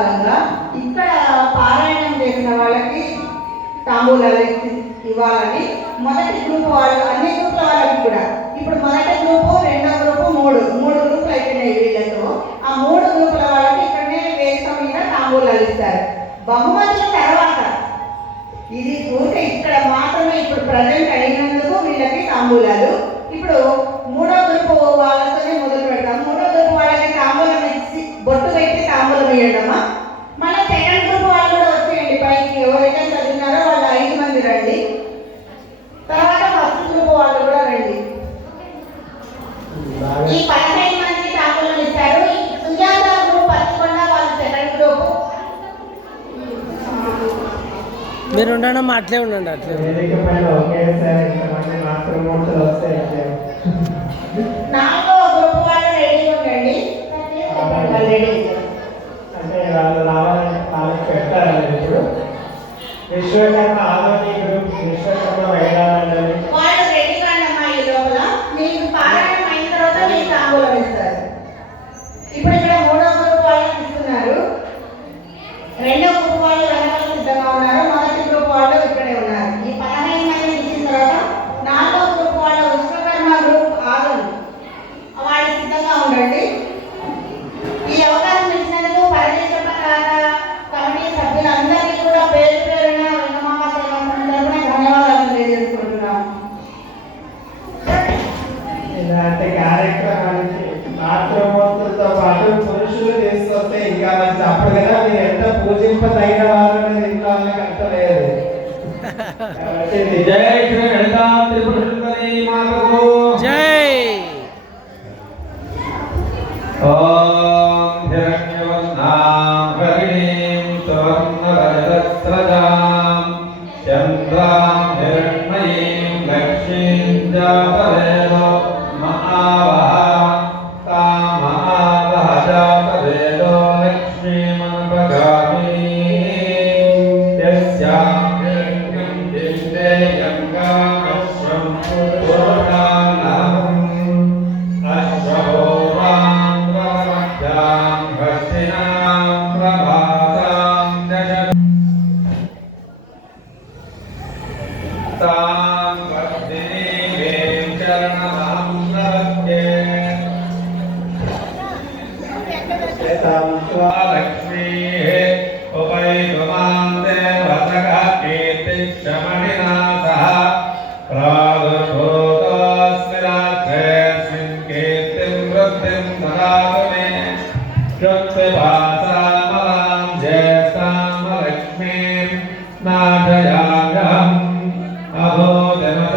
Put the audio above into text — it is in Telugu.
భాగంగా ఇక్కడ పారాయణం చేసిన వాళ్ళకి తాంబూలాలు ఇవ్వాలని మొదటి గ్రూప్ వాళ్ళు, అన్ని గ్రూపుల వాళ్ళకి కూడా ఇప్పుడు మొదటి గ్రూపు, రెండో గ్రూపు, మూడు గ్రూపులు అయిపోయినాయి వీళ్ళతో. ఆ 3 గ్రూపుల వాళ్ళకి ఇక్కడనే వేదిక మీద తాంబూలాలు ఇస్తారు. బహుమతుల తర్వాత ఇది ఊరికే ఇక్కడ మాత్రమే ఇప్పుడు ప్రజెంట్ అయినందుకు వీళ్ళకి తాంబూలాలు. ఇప్పుడు 3వ గ్రూపు వాళ్ళతోనే మొదలు పెడతాం. 3వ గ్రూపు వాళ్ళకి తాంబూలం ఇచ్చి బొట్టు పెట్టి తాంబూలం ఇవ్వడమా. మళ్ళీ సెకండ్ గ్రూప్ వాళ్ళు కూడా వచ్చేయండి పైకి, ఎవరైతే చదివినారో వాళ్ళు 5 మంది రండి. తర్వాత ఫస్ట్ గ్రూప్ వాళ్ళు కూడా రండి. ఈ 15 మంది తాంబూలం ఇస్తారు. సుజాత గ్రూప్ పచ్చకొండ వాళ్ళు సెకండ్ గ్రూప్. మీరు ఉండడం అట్లే ఉండండి, అట్లే నాలుగో గ్రూప్ వాళ్ళు రెడీగా ఉండండి. అంటే వాళ్ళు రావాలని పెట్టారండి. ఇప్పుడు విశ్వకర్మ ఆదోని గ్రూప్, విశ్వకర్మ వేయాలండి. వాళ్ళు రెడీగా ఉండమ్మా. ఈ లోపల మీకు పారాయణం అయిన తర్వాత మీకు తాంబూలం ఇస్తారు. ఇప్పుడు ఇక్కడ 3వ గ్రూప్ వాళ్ళకి ఇస్తున్నారు. 2వ గ్రూప్ వాళ్ళు వెనకాల సిద్ధంగా ఉన్నారు. మొదటి గ్రూప్ వాళ్ళు ఇక్కడే ఉన్నారు. ఈ 15 మంది ఇచ్చిన తర్వాత 4వ గ్రూప్ వాళ్ళు విశ్వకర్మ గ్రూప్ ఆదోని వాళ్ళు సిద్ధంగా ఉండండి. ఈ అవకాశం ఇచ్చినందుకు పరమేశ్వర కమిటీ సభ్యులందరికీ కూడా పేరు పేరున వినమామ సేవా తరపున ధన్యవాదాలు తెలియజేసుకుంటున్నాం. ఇలాంటి కార్యక్రమానికి మాతృమూర్తులతో పాటు పురుషులు తీసుకొస్తే ఇంకా మంచి. అప్పుడు కదా మీరు ఎంత పూజింపదగిన వాళ్ళని ఇంట్లో వాళ్ళకి అంత లేదు. జై శ్రీ లలితా త్రిపురేశ్వరి మాతకు జై. ఓం హిరణ్యవర్ణాం హరిణీం సువర్ణరజతస్రజాం చంద్రాం హిరణ్మయీం లక్ష్మీం జాతవేదో మహావహ తామహావహ జాతవేదో లక్ష్మీమనుపగామినీం యస్యాం హిరణ్యం దివ్యేయం గామశ్వం పురుషానహం అశ్వహోరాం ప్రమధ్యాం హస్తినాం ప్రభాతాం దశ తాం వర్ధినీం చరణమహం ప్రపద్యే లక్ష్మీః ఉపైతుమాంతే వసకః కీర్తిశ్చమణినా సహ ప్రాదుర్భూతోऽస్మి రాత్రేऽస్మిన్ కీర్తిం వృద్ధిం దదాతు మే యుక్తిపాసామలాం జ్యేష్ఠాం లక్ష్మీం నాశయామ్యహం అభూతిమత